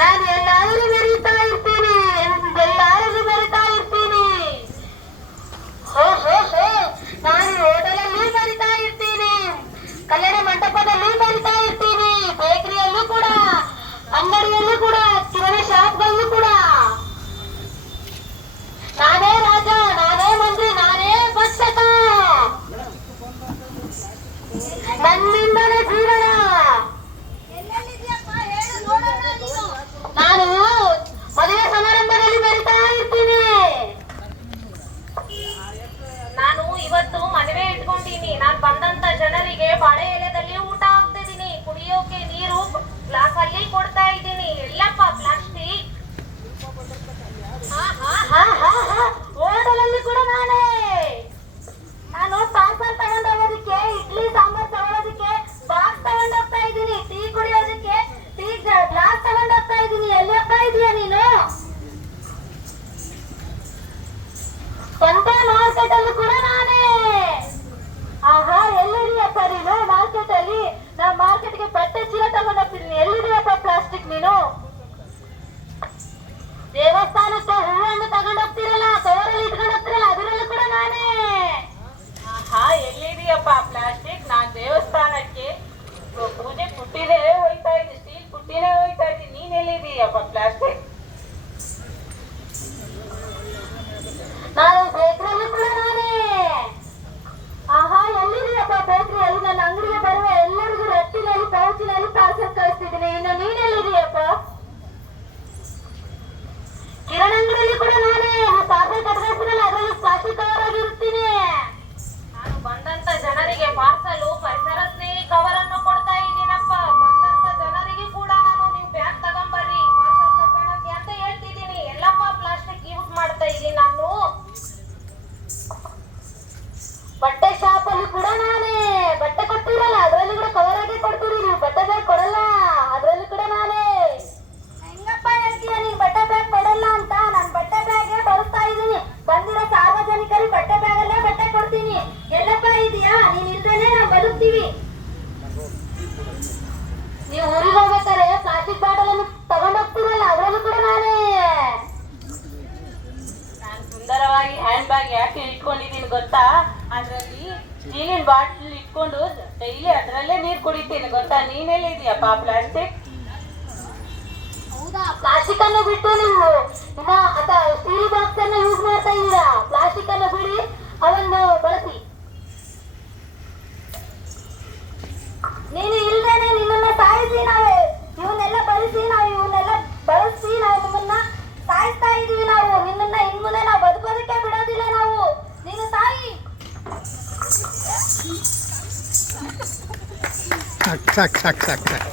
ನಾನು ಎಲ್ಲಾದರೂ ಮೆರೀತಾ ಇರ್ತೀನಿ, ಎಲ್ಲಾದರೂ ಮೆರೀತಾ ಇರ್ತೀನಿ. ಹೋ ಹೋ ಹೋ, ನಾನು ಹೋಟೆಲಲ್ಲಿ ಮೆರೀತಾ ಇರ್ತೀನಿ, ಕಲ್ಯಾಣ ಮಂಟಪದಲ್ಲಿ ಮೆರೀತಾ ಇರ್ತೀನಿ, ಬೇಕರಿಯಲ್ಲೂ ಕೂಡ, ಅಂಗಡಿಯಲ್ಲೂ ಕೂಡ, ಕಿರಾಣಿ ಶಾಪ್ಗಳಲ್ಲೂ ಕೂಡ. ನಾನೇ ರಾಜ, ನಾನೇ ಮಂತ್ರಿ, ನಾನೇ ಭಕ್ಷಕ. ನನ್ನಿಂದಲೇ ಜೀವನ. ನಾನು ಮದುವೆ ಸಮಾರಂಭದಲ್ಲಿ ಮೆರೀತಾ ಇರ್ತೀನಿ. ನಾನು ಇವತ್ತು ಮದುವೆ ಇಟ್ಕೊಂಡಿನಿ. ನಾನು ಬಂದಂತ ಜನರಿಗೆ ಬಾಳೆ ಎಲೆದಲ್ಲಿ ಊಟ ಹಾಕ್ತಿದ್ದೀನಿ, ಕುಡಿಯೋಕೆ ನೀರು ಗ್ಲಾಸ್ ಅಲ್ಲಿ ಕೊಡ್ತಾ ಇದ್ದೀನಿ. ಎಲ್ಲಪ್ಪ ಪ್ಲಾಸ್ಟಿಕ್? ಹೋಟೆಲಲ್ಲಿ ಕೂಡ ನಾನೇ. ನಾನು ಪಾರ್ಸಲ್ ತಗೊಂಡೋಗೋದಕ್ಕೆ, ಇಡ್ಲಿ ಸಾಂಬಾರ್ ತಗೊಳೋದಕ್ಕೆ ಬಾಕ್ಸ್ ತಗೊಂಡೋಗ್ತಾ ಇದ್ದೀನಿ, ಟೀ ಕುಡಿಯೋದಕ್ಕೆ ಟೀ ಗ್ಲಾಸ್ ತಗೊಂಡೋಗ್ತಾ ಇದ್ದೀನಿ. ಎಲ್ಲಿ ಹೋಗ್ತಾ ಇದೀಯ ನೀನು? ಸಂತೆ ಮಾರ್ಕೆಟ್ ಅಲ್ಲಿ ಕೂಡ ನಾನೇ. ಆಹಾ, ಎಲ್ಲಿದೆಯಪ್ಪ ನೀನು ಮಾರ್ಕೆಟ್ ಅಲ್ಲಿ? ನಾ ಮಾರ್ಕೆಟ್ಗೆ ಬಟ್ಟೆ ಚೀಲ ತಗೊಂಡೋಗ್ತಿದ್ದೀನಿ, ಎಲ್ಲಿದೆಯಪ್ಪ ಪ್ಲಾಸ್ಟಿಕ್ ನೀನು? ದೇವಸ್ಥಾನಕ್ಕೆ ಹೂವನ್ನು ತಗೊಂಡೋಗ್ತಿರಲ್ಲ, ಕವರಲ್ಲಿ ಇಟ್ಕೊಂಡು ಹೋಗ್ತಿರಲ್ಲ, ಅದರಲ್ಲೂ ಕೂಡ ನಾನೇ. ಎಲ್ಲಿದೆಯಪ್ಪ ಪ್ಲಾಸ್ಟಿಕ್? ನಾನ್ ದೇವಸ್ಥಾನಕ್ಕೆ ಪೂಜೆ ಪುಟ್ಟಿನೇ ಹೋಯ್ತಾ ಇದ್ದೀನಿ, ಸ್ಟೀಲ್ ಪುಟ್ಟಿನೇ ಹೋಯ್ತಾ ಇದ್ದೀನಿ. ನೀನ್ ಎಲ್ಲಿದೀಯಪ್ಪ ಪ್ಲಾಸ್ಟಿಕ್? ನಾನು ಬೇಕರಿಯಲ್ಲೂ ಕೂಡ ನಾನೇ. ಆಹಾ, ಎಲ್ಲಿದೆಯಪ್ಪ ಬೇಕರಿ ಅಲ್ಲಿ? ನನ್ನ ಅಂಗಡಿಗೆ ಬರುವ ಎಲ್ಲರಿಗೂ ರಟ್ಟಿನಲ್ಲಿ ಪೌಚಿನಲ್ಲಿ ಪಾರ್ಸಲ್ ಕಳಿಸ್ತಿದ್ದೀನಿ. ಇನ್ನು ನೀನೆಲ್ಲಿದೆಯಪ್ಪ? ಕಿರಾಣಿ ಅಂಗಡಿಯಲ್ಲಿ ಕೂಡ ನಾನೇ. ಪಾರ್ಸಲ್ ಕಟ್ಕೊಳ್ತೀನಲ್ಲ, ಅದರಲ್ಲಿ ಪ್ಲಾಸ್ಟಿಕ್ ಕವರ್ ಆಗಿರ್ತೀನಿ. ನಾನು ಬಂದಂತ ಜನರಿಗೆ ಪಾರ್ಸಲು ಪರಿಸರ ಸ್ನೇಹಿ ಕವರ್ ಅನ್ನು ಕೊಡ್ತಾ ಇದ್ದೀನಪ್ಪ. ಬಂದಂತ ಜನರಿಗೆ ಕೂಡ ನಾನು ನೀವು ಬ್ಯಾಗ್ ತಗೊಂಬರ್ರಿ ಪಾರ್ಸಲ್ ತಗೊಳಕ್ಕೆ ಅಂತ ಹೇಳ್ತಿದ್ದೀನಿ. ಎಲ್ಲಪ್ಪ ಪ್ಲಾಸ್ಟಿಕ್ ಯೂಸ್ ಮಾಡ್ತಾ ಇದ್ದೀನಿ ನಾನು? ಬಟ್ಟೆ ಶಾಪ್ ಅಲ್ಲಿ ಕೂಡ ನಾನೇ. ಬಟ್ಟೆ ಕೊಡ್ತೀರಲ್ಲ, ಅದರಲ್ಲಿ ಕೂಡ ಕವರ್ ಆಗಿ ಕೊಡ್ತೀರಿ. ನೀವು ಬಟ್ಟೆ ಬ್ಯಾಗ್ ಕೊಡಲ್ಲ, ಅದರಲ್ಲಿ ಕೂಡ ನಾನೇ. ಹೆಂಗಪ್ಪ ಹೇಳ್ತೀಯ ನೀನ್ ಬಟ್ಟೆ ಬ್ಯಾಗ್ ಕೊಡಲ್ಲ ಅಂತ? ನಾನು ಬಟ್ಟೆ ಬ್ಯಾಗ್ ಬಳಸ್ತಾ ಇದ್ದೀನಿ. ಬಂದಿರೋ ಸಾರ್ವಜನಿಕರಿಗೆ ಬಟ್ಟೆ ಬ್ಯಾಗ್ ಅಲ್ಲೇ ಬಟ್ಟೆ ಕೊಡ್ತೀನಿ. ಎಲ್ಲಪ್ಪ ಇದೆಯಾ? ನೀನ್ ಇಲ್ದೇನೆ ನಾವು ಬದುಕ್ತೀವಿ. ನೀವು ಊರಿಗೆ ಹೋಗ್ಬೇಕಾದ್ರೆ ಪ್ಲಾಸ್ಟಿಕ್ ಬಾಟಲ್ ಅನ್ನು ತಗೊಂಡೋಗ್ತೀರಲ್ಲ, ಅದರಲ್ಲೂ ಕೂಡ ನಾನೇ. ನಾನು ಸುಂದರವಾಗಿ ಹ್ಯಾಂಡ್ ಬ್ಯಾಗ್ ಯಾಕೆ ಇಟ್ಕೊಂಡಿದ್ದೀನಿ ಗೊತ್ತಾ? ಅದರಲ್ಲಿ ಸ್ಟೀಲಿನ ಬಾಟಲ್ ಇಟ್ಕೊಂಡು ಡೈಲಿ ಅದರಲ್ಲೇ ನೀರು ಕುಡಿತೀನಿ ಗೊತ್ತಾ? ನೀನೆಲ್ಲಿದೆಯಪ್ಪ ಪ್ಲಾಸ್ಟಿಕ್? ಹೌದಾ, ಪ್ಲಾಸ್ಟಿಕ್ ಅನ್ನು ಬಿಟ್ಟು ನೀವು ಇನ್ನ ಸ್ಟೀಲ್ ಬಾಕ್ಸ್ ಅನ್ನು ಯೂಸ್ ಮಾಡ್ತಾ ಇದ್ದೀರಾ. ಪ್ಲಾಸ್ಟಿಕ್ ಅನ್ನು ಬಿಡಿ, ಅವನ್ನು ಬಳಸಿ. ನೀನು ಇಲ್ದೇನೆ ನಿಮ್ಮನ್ನ ಸಾಯಿಸಿ ನಾವು ಇವನ್ನೆಲ್ಲ ಬಳಸಿ, ನಾವು ಇವನ್ನೆಲ್ಲ ಬಳಸಿ ನಾವು ನಿಮ್ಮನ್ನ ಸಾಯಿಸ್ತಾ ಇದೀವಿ. ನಾವು ನಿನ್ನನ್ನ ಇನ್ಮುಂದೆ ನಾವು ಬದುಕೋದಕ್ಕೆ ಬಿಡೋದಿಲ್ಲ ನಾವು. ನೀನು ಸಾಯಿ. ಸಾಕ್ ಸಾಕ್ ಸಾಕ್ ಸಾಕ್ ಸಾಕ್.